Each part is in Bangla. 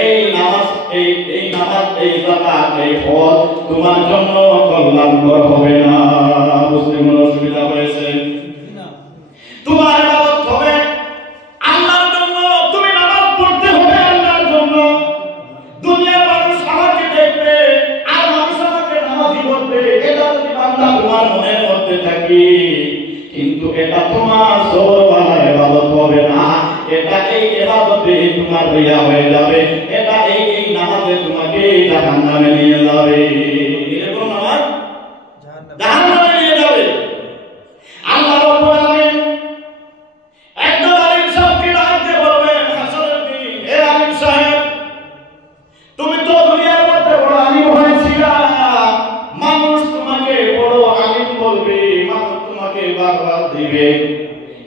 এই নামাজ এই নামাজ এই যাকাত এই হজ তোমার জন্য কল্যাণকর হবে না। বুঝতে কোনো অসুবিধা হয়েছে? তোমার ইবাদত হবে আল্লাহর জন্য, তুমি নামাজ পড়তে হবে আল্লাহর জন্য। দুনিয়ার মানুষ আমাকে দেখবে আর মানুষ আমাকে নামাজি বলবে, এটা যদি বান্দা তোমার মনের মধ্যে থাকে, কিন্তু এটা তোমার সবরওয়ালা ইবাদত হবে না। এটা এই ইবাদতে তোমার রিয়া হয়ে যাবে, এটা এই নামাজে তোমাকে জাহান্নামে নিয়ে যাবে। এরকম নামাজ জাহান্নামে নিয়ে যাবে। আল্লাহ রাব্বুল আলামিন একজন আলিম সাহেবকে ডাকতে বলবেন হাসরের দিন, হে আলিম সাহেব, তুমি তো দুনিয়ার মধ্যে বড় আলিম হয়েছিলা, মানুষ তোমাকে বড় আলিম বলবে, মানুষ তোমাকে বারবার দিবে,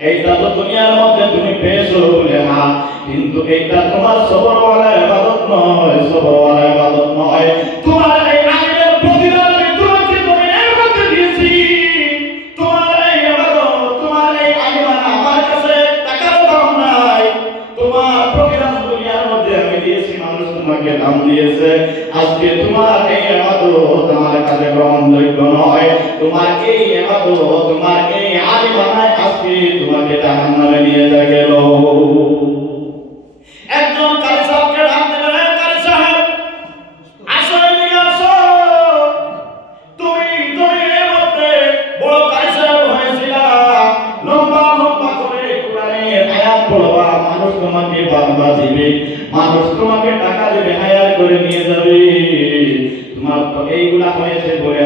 এইটা তো দুনিয়ার মধ্যে তুমি পেয়েছো বলে না, কিন্তু এইটা তোমার সবরওয়ালা ইবাদত নয়, সবরওয়ালা ইবাদত নয়। তোমার এই আলিমের প্রতিদান আমি তোমাকে জমিনের মধ্যে দিয়েছি। তোমার এই ইবাদত, তোমার এই আলিমানা আমার কাছে টাকার দাম নাই, তোমার প্রতিদান দুনিয়ার মধ্যে আমি দিয়েছি, মানুষ তোমাকে দাম দিয়েছে। আজকে তোমার এই ইবাদত আমার কাছে গ্রহণযোগ্য নয়, তোমার এই ইবাদত, তোমার এই আলিমানায় আজকে তোমাকে জাহান্নামে নিয়ে গেল। একজন কারি সাহেবকে ডাক দেবেন, কারি সাহেব আসো, এদিকে আসো, তুমি জমিনের মধ্যে বড় কারি সাহেব হয়েছিলা, লম্বা লম্বা করে কোরআনের আয়াত পড়বা, মানুষ তোমাকে বারবা দিবে, মানুষ তোমাকে টাকা দেবে, হায়ার করে নিয়ে যাবে, তোমার তো এইগুলা হয়েছে বলে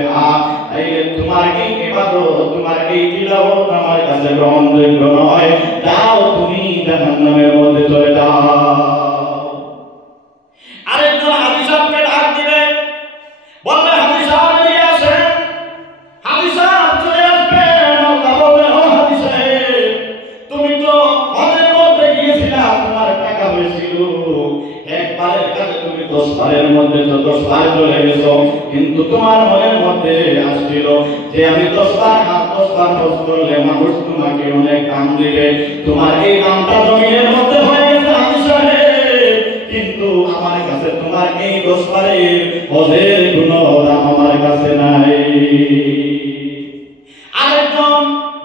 তোমার এই ইবাদত, তোমার এই তিলাওয়াত আমার কাছে গ্রহণযোগ্য নয়, যাও তুমি জাহান্নামের মধ্যে চলে যাও। আরেকজন হাজী সাহেবকে ডাক দিবে, বলবে হাজী সাহেব এদিকে আসেন। হাজী সাহেব চলে আসবেন, আল্লাহ বলবে, ও হাজী সাহেব, তুমি তো হজের মধ্যে গিয়েছিলা, তোমার টাকা হয়েছিল, একবারের কাছে তুমি 10 বারের মধ্যে 10 বার চলে গেছো, কিন্তু তোমার মনের মধ্যে আসছিল যে আমি 10 বার হজ করলে মানুষ তোমাকে অনেক দাম দিবে, তোমার এই দামটা জমিনের মধ্যে হয়ে গেছে হাজী সাহেব, কিন্তু আমার কাছে তোমার এই 10 বারের হজের কোনো দাম আমার কাছে নাই। আরেকজন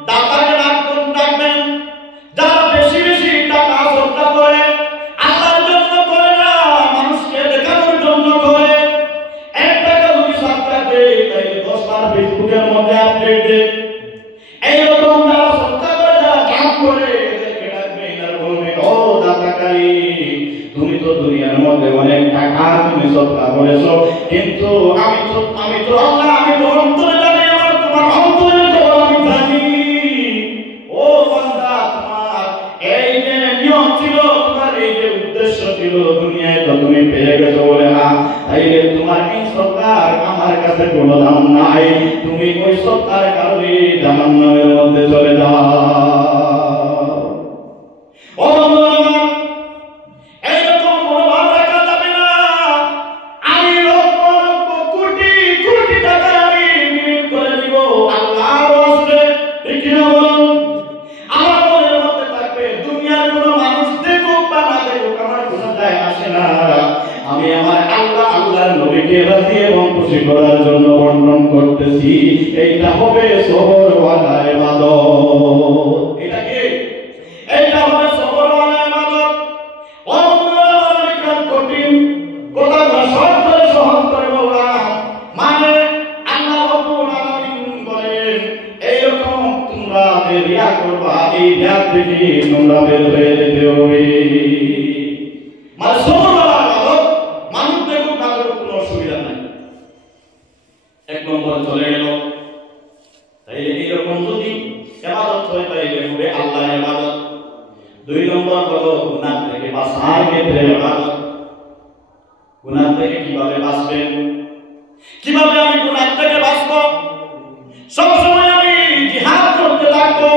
দাতাকে ডাকবেন, যারা বেশি বেশি টাকা সদকা করে, আল্লাহর জন্য করে না, মানুষকে দেখানোর জন্য করে। 1 টাকা যদি সদকা দেয়, তাহলে 10 বার ফেসবুকের মধ্যে আপডেট দেয়। এইরকম যারা সদকা করে, যারা দান করে, এদেরকে ডাকবে, এরা বলবে, ও দাতাকারী, তুমি তো দুনিয়ার মধ্যে অনেক টাকা তুমি সদকা করেছো, কিন্তু আমি তো আল্লাহ, আমি তো অন্তরে জানি, আমার তোমার অন্তরে তো আমি জানি। ও বান্দা, তোমার এই যে নিয়ম ছিল, তোমার এই যে উদ্দেশ্য ছিল, দুনিয়ায় তো তুমি পেয়ে গেছো বলে না, তাইলে তোমার এই সদকার আমার কাছে কোনো দাম নাই, তুমি ওই সদকার কারণে জাহান্নামের মধ্যে চলে যাও। ও বান্দা, এইরকম মনোভাব রাখা যাবে না। আমি লক্ষ লক্ষ কোটি কোটি টাকা আমি বিনিয়োগ করে দিব আল্লাহর ওয়াস্তে, ঠিক না বলুন? আমার মনের মধ্যে থাকবে, দুনিয়ার কোনো মানুষ দেখুক বা না দেখুক আমার কোনো যায় আসে না, আমি আমার আল্লাহর নবীকে রাজি এবং খুশি করার জন্য বর্ণন করতেছি, এইটা হবে সবরওয়ালা ইবাদত। এটা কি? এইটা হবে সবরওয়ালা ইবাদত। অনেক কঠিন কথাগুলো সহজ করে বললাম, মানে আল্লাহ রাব্বুল আলামিন বলেন, এইরকম তোমরা যে রিয়া করবা, এই রিয়া থেকে তোমরা বের হয়ে যেতে হবে। মানে সবরওয়ালা ইবাদত, মানুষ দেখুক না দেখুক কোনো অসুবিধা নাই। 1 নম্বর চলে গেল। তাই এইরকম যদি ইবাদত হয়, তাইলে হবে আল্লাহর ইবাদত। 2 নম্বর হলো গুনাহ থেকে বাঁচার ক্ষেত্রে ইবাদত। গুনাহ থেকে কিভাবে বাঁচবেন? কিভাবে আমি গুনাহ থেকে বাঁচবো? সব সময় আমি জিহাদ করতে থাকবো।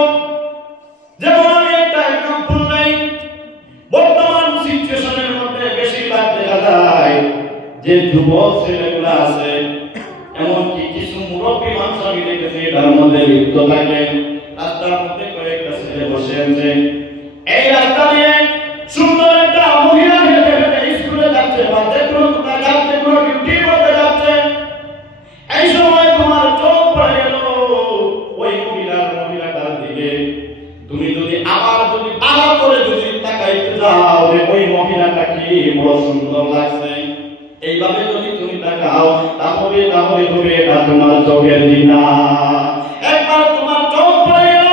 যেমন আমি একটা এক্সাম্পল দেই, বর্তমান সিচুয়েশনের মধ্যে বেশিরভাগ দেখা যায় যে যুবক ছেলেগুলা আছে, এমনকি কিছু মুরব্বী মানুষ আমি দেখেছি এটার মধ্যে লিপ্ত থাকে। রাস্তার মধ্যে কয়েকটা ছেলে বসে আছে, এই রাস্তা দিয়ে সুন্দর একটা মহিলা হেঁটে হেঁটে স্কুলে সুন্দর লাগছে, এইভাবে যদি তুমি তাকাও তাহলে হবে এটা তোমার চোখের জিনা। একবার তোমার চোখ পড়ে গেল,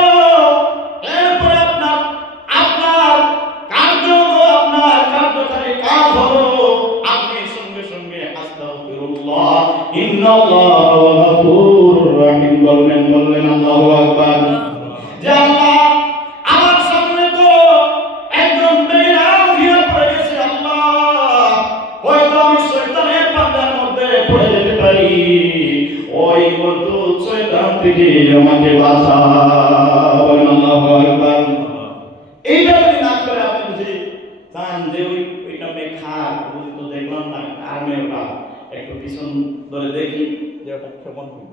এরপরে আপনার কার্যকারী কাজ হলো আপনি সঙ্গে সঙ্গে আস্তাগফিরুল্লাহ ইন্নাল্লাহু গফুরুর রহিম বললেন আল্লাহু আকবার। যে আল্লাহ আমার সামনে তো একজন বেঈমান ভিড় পড়ে গেছে, আল্লাহ হয়তো আমি শয়তানের পাল্লার মধ্যে পড়ে যেতে পারি, ওই মতো শয়তান থেকে আমাকে বাঁচাও। আল্লাহু আকবার। এইটা যদি না করে আপনি বুঝি চান যে ওইটা মেখা বুঝি তো দেখলাম না আর মেয়েটা একটু পিছন ধরে দেখি যে ওটা কেমন হইল,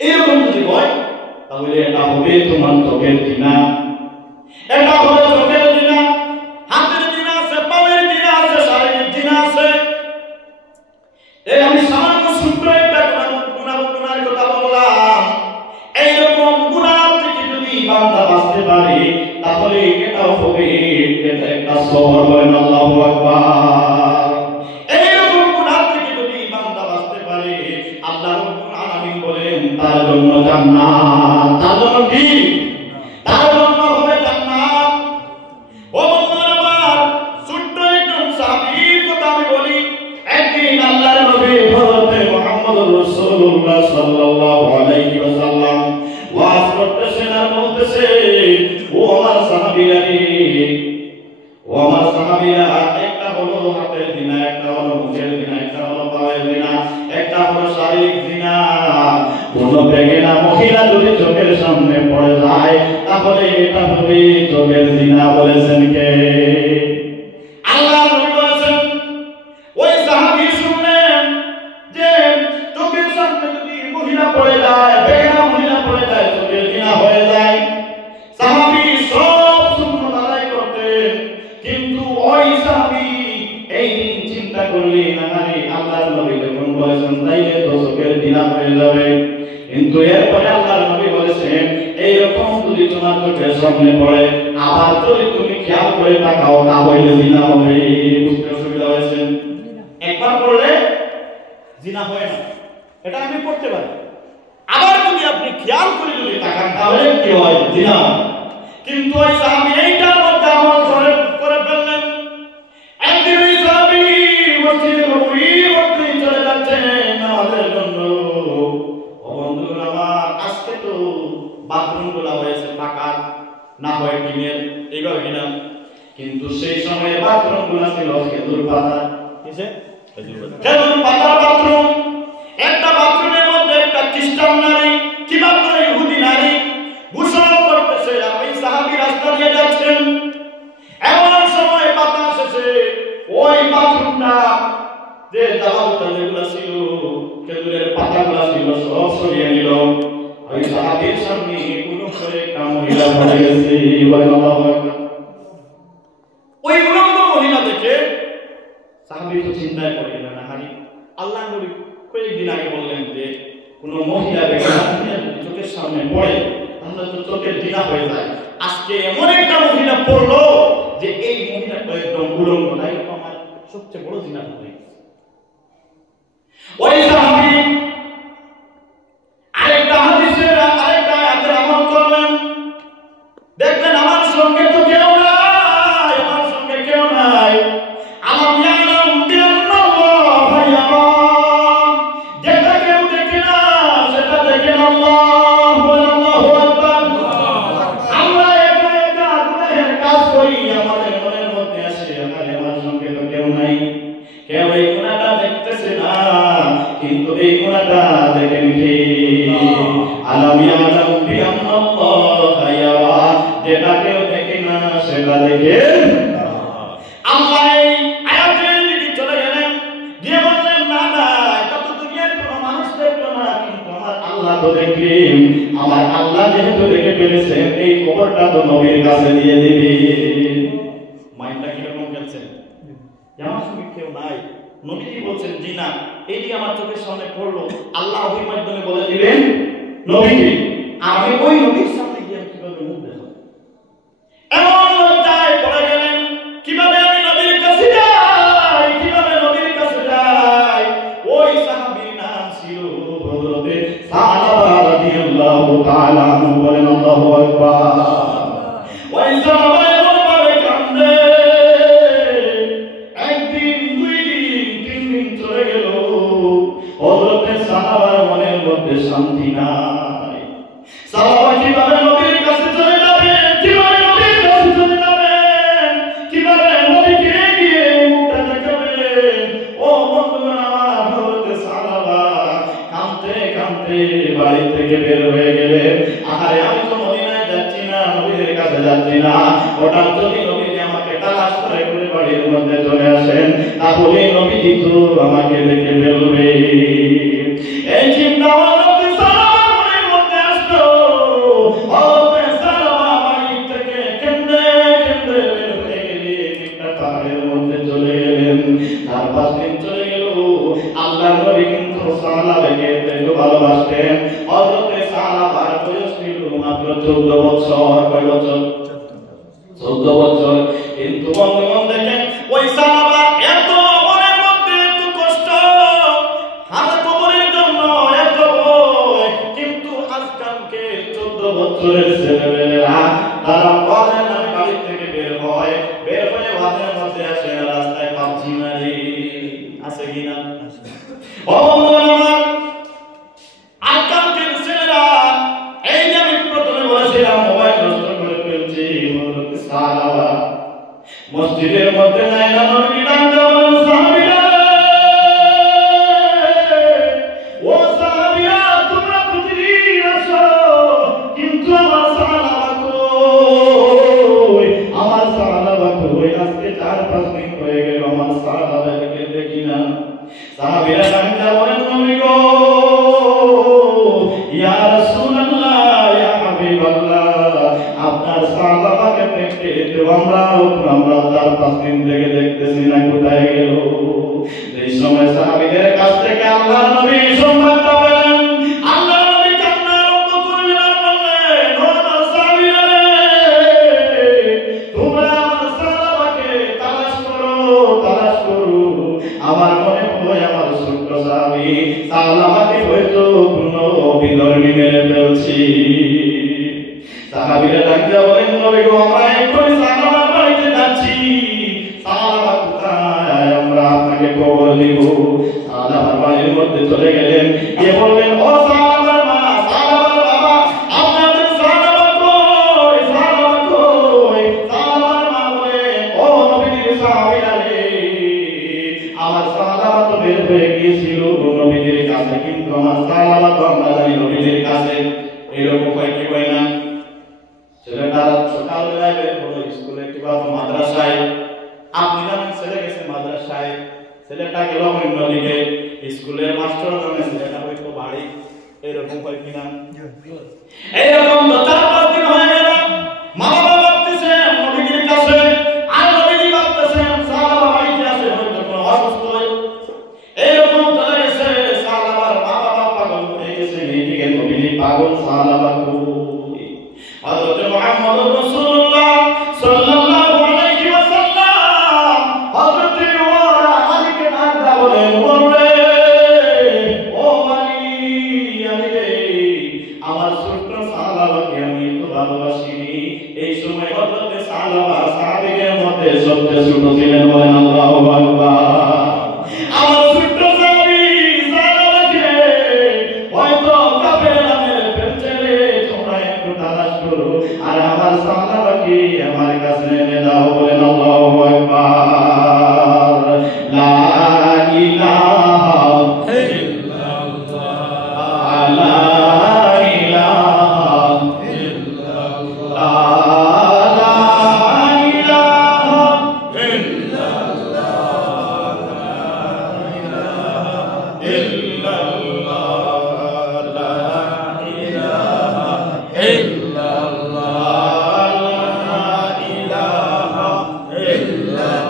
এরকম যদি হয় তাহলে এটা হবে তোমার চোখের জিনা। এটা হবে চোখের জিনা, হাতের জিনা আছে, পায়ের জিনা আছে, শারীরিক জিনা আছে। এই আমি সামান্য সূত্র একটা গুনার কথা বললাম। এইরকম গুনাহ থেকে যদি বান্দা বাঁচতে পারে তাহলে এটাও হবে এটা একটা সবর। বলেন আল্লাহু আকবার। এইরকম গুনাহ থেকে যদি বান্দা বাঁচতে পারে আল্লাহ রাব্বুল আলামিন বলেন তার জন্য জান্নাত। তার জন্য কি? তার জন্য হবে জান্নাত। ও বন্ধুরা আমার, ছোট্ট একজন সাহাবীর কথা আমি বলি। একদিন আল্লাহর নবী হযরত মুহাম্মদুর রাসূলুল্লাহ সাল্লাল্লাহু আলাইহি ওয়াসাল্লাম ওয়াজ করতেছেন আর বলতেছেন, ও আমার সাহাবীরা রে, ও আমার সাহাবীরা, একটা হলো হাতের জিনা, একটা হলো মুখের জিনা, একটা হলো পায়ের জিনা, একটা হলো শারীরিক জিনা। কোন বেগানা মহিলা যদি চোখের সামনে পড়ে যায় তাহলে এটা হবে চোখের জিনা। বলেছেন কে? আল্লাহ নবী বলেছেন। ওই সাহাবী শুনলেন যে চোখের সামনে যদি মহিলা পড়ে যায়, বেগানা মহিলা পড়ে যায়, চোখের জিনা হয়ে যায়। সাহাবী সব সুন্নাত আদায় করতেন, কিন্তু ওই সাহাবী এই দিন চিন্তা করলেন, আরে আল্লাহর নবী যখন বলেছেন তাইলে তো চোখের জিনা হয়ে যাবে, কিন্তু এরপরে আল্লাহর নবী বলেছেন এইরকম যদি তোমার চোখের সামনে পড়ে আবার যদি তুমি খেয়াল করে তাকাও তাহলে জিনা হবে। বুঝতে অসুবিধা হয়েছে? একবার পড়লে জিনা হয় না, এটা আমি পড়তে পারি, আবার যদি আপনি খেয়াল করে যদি তাকান তাহলে কি হয়? জিনা। কিন্তু ওই সাহাবী এইটার মধ্যে আমল করে ফেললেন। একদিন ওই সাহাবী মসজিদে নববীর মধ্যে চলে যাচ্ছেন নামাজের জন্য। ও বন্ধুরা আমার, আজকে তো বাথরুমগুলো হয়েছে পাকা, না হয় টিনের, এইভাবে কিনা, কিন্তু সেই সময় বাথরুমগুলো ছিল খেজুর পাতা। কিসে? খেজুর পাতার বাথরুম। একটা বাথরুমের মধ্যে একটা খ্রিস্টান নারী কিংবা ইহুদি নারী গোসল করতেছে, আর ওই সাহাবী রাস্তা দিয়ে যাচ্ছেন। এমন সময় বাতাস এসে ওই বাথরুমটা যে জামাটা যেগুলো ছিল, খেজুরের পাতাগুলো ছিল, সব সরিয়ে নিল। ওই সাহাবীর সামনে কোনো করে একটা মহিলা পড়ে গেছে। ওই উলঙ্গ মহিলা দেখে সাহাবী তো চিন্তায় পড়ে গেলেন, হারি আল্লাহ নবী কয়েকদিন আগে বললেন যে কোন মহিলা চোখের সামনে পড়ে তাহলে তো চোখের জিনা হয়ে যায়। আজকে এমন একটা মহিলা পড়লো যে এই মহিলাটা একদম উলঙ্গ, তাই তো আমার সবচেয়ে বড় জিনা হয়ে গেছে। ওই সাহাবী আরেকটা আয়াতের আমল করলেন। দেখলেন আমার সঙ্গে তো কেউ নাই, আমার সঙ্গে কেউ নাই। আলাম ইয়ালাম বিআন্নাল্লাহা ইয়ারা, যেটা কেউ দেখে না সেটা দেখেন আল্লাহ। আল্লাহু আকবার। আমরা একা একা গুনাহের কাজ করি, আমাদের মনের মধ্যে আসে আমার সঙ্গে তো কেউ নাই, কেউ এই গুনাহটা দেখতেছে না, কিন্তু এই গুনাহটা দেখেন কে? আলাম ইয়ালাম বিআন্নাল্লাহা ইয়ারা, যেটা কেউ দেখে না সেটা দেখেন আল্লাহ। এই আয়াতের দিকে চলে গেলেন, গিয়ে বললেন না না, এটা তো দুনিয়ার কোনো মানুষ দেখলো না, কিন্তু আমার আল্লাহ তো দেখলেন। আমার আল্লাহ যেহেতু দেখে ফেলেছেন, এই খবরটা তো নবীর কাছে দিয়ে দিবি। মাইন্ডটা কিরকম খেলছেন? আমার সঙ্গে কেউ নাই, নবীজি বলছেন জি না, এইদিকে আমার চোখের সামনে পড়লো, আল্লাহ ওহির মাধ্যমে বলে দিলেন নবীজি, আমি ওই নবীর সামনে গিয়ে কিভাবে মুখ দেখাবো? এমন লজ্জায় পড়ে গেলেন, কিভাবে আমি নবীর কাছে যাই? মধ্যে শান্তি নাই। সাহাবা কিভাবে নবীর কাছে চলে যাবেন, কিভাবে নবীর কাছে চলে যাবেন, কিভাবে নবীকে গিয়ে মুখটা দেখাবেন। ও বন্ধুরা আমার, হযরত সাহাবা কাঁদতে কাঁদতে বাড়ি থেকে বের হয়ে গেলেন। আরে আমি তো মদিনায় যাচ্ছি না, নবীর কাছে যাচ্ছি না, ওটা যদি নবীজি আমাকে তালাশ করে করে বাড়ির মধ্যে চলে আসেন, তাহলে নবীজি তো আমাকে দেখে ফেলবে। এই চিন্তা হযরত সাহাবার মনের মধ্যে আসলো। হযরত সাহাবা বাড়ি থেকে কেঁদে কেঁদে বের হয়ে গেলেন, একটা পাহাড়ের মধ্যে চলে গেলেন। 4-5 দিন চলে গেল। আল্লাহর নবী কিন্তু সাহাবাকে এত ভালোবাসতেন। হযরত সাহাবার বয়স ছিল মাত্র 14 বছর। কয় বছর? 14 বছর। কিন্তু বন্ধুগণ দেখেন, ওই সাহাবা এত মনের মধ্যে এত কষ্ট, হাতে কবরের জন্য এত ভয়, কিন্তু আজকালকে 14 বছরের ছেলেমেয়েরা তারা বলে না, বাড়ি থেকে বের হয়, বের হয়ে বাজারের মধ্যে আসে, রাস্তায় পাবজি মারে। আছে কি না? ও বন্ধুগণ আমার, আজকালকের ছেলেরা, এই যে আমি প্রথমে বলেছিলাম মোবাইল নষ্ট করে ফেলছি, হযরত সাহাবা মসজিদের মধ্যে যায় না, নবী ডাক দেন, সাহাবীরা, ও সাহাবীরা, তোমরা প্রতিদিন আসো, কিন্তু আমার সাহাবা কই? আমার সাহাবা কই? আজকে 4-5 দিন হয়ে গেল আমার সাহাবাকে দেখি না। সাহাবীরা ডাক দেন, বলেন, নবী গো, ইয়া রাসূলুল্লাহ, ইয়া হাবিবাল্লাহ, আপনার সাহাবাকে দেখতে তো আমরা 4-5 দিন থেকে দেখতেছি না, কোথায় গেল? এই সময় সাহাবীদের কাছ থেকে আল্লাহর নবী সংবাদ পাবেন। আল্লাহর নবী কান্না আরম্ভ করলেন আর বললেন, ও আমার সাহাবীরা, তোমরা আমার সাহাবাকে তালাশ করো, তালাশ করো। আমার মনে হয় আমার ছোট্ট সাহাবী সাহাবাকে হয়তো কোনো বিধর্মী মেরে ফেলছি। সাহাবীরা ডাক দিয়ে বলেন, নবী গো, আমরা এক্ষুনি সাহাবার বাড়িতে যাচ্ছি। সাহাবা কোথায়? আমরা আপনাকে খবর দিব। সাহাবার বাড়ির মধ্যে চলে গেলেন, গিয়ে বললেন, ও সাহাবার মা, সাহাবার বাবা, আপনাদের সাহাবা কই? সাহাবা কই? সাহাবার মা বলেন, ও নবীর সাহাবীরা রে, আমার সাহাবা তো বের হয়ে গিয়েছিল নবীর কাছে, কিন্তু আমার সাহাবা তো আমরা জানি নবীর কাছে। এরকম হয় কি হয় না? ছেলেটা সকালবেলায় বের হলো স্কুলে কিংবা মাদ্রাসায়। আপনি জানেন ছেলে গেছে মাদ্রাসায়, ছেলেটা গেল অন্যদিকে, স্কুলের মাস্টার জানে ছেলেটা হয়তো বাড়ি। এরকম হয় কিনা? এইরকম তো 4-5 দিন হয়ে গেল। মা বাবা ভাবতেছেন নবীর কাছে, আর নবীজি ভাবতেছেন সাহাবা বাড়িতে আছে, হয়তো কোনো অসুস্থ। এইরকম চলে গেছে। সাহাবার মা বাবা পাগল হয়ে গেছে, এইদিকে নবীজি পাগল, সাহাবা হযরত মুহাম্মদুর রাসূলুল্লাহ সাল্লাল্লাহু আলাইহি ওয়াসাল্লাম হযরত ওমর আলীকে ডাক দেয়া বলেন, ওমর রে, ও আলী রে, আমার ছোট্ট সাহাবাকে আমি তো ভালোবাসি। এই সময় হযরত সাহাবীদের মধ্যে সবচেয়ে ছোট ছিলেন, বলেন আল্লাহু আকবার। আমার ছোট্ট সাহাবী সাহাবাকে হয়তো কাফেররা মেরে ফেলছে রে, তোমরা একটু তালাশ করো, আর আমার সাহাবাকে আমার কাছে এনে দাও, বলেন আল্লাহু আকবার। লা ইলাহা ইল্লাল্লাহ, লা ইলাহা ইল্লাল্লাহ, লা ইলাহা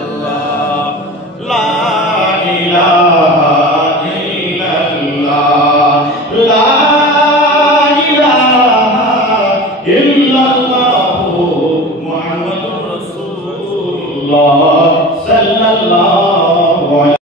ইল্লাল্লাহ, লা ইলাহা ইল্লাল্লাহ, লা ইলাহা ইল্লাল্লাহ, মুহাম্মাদুর রাসূলুল্লাহ সাল্লাল্লাহু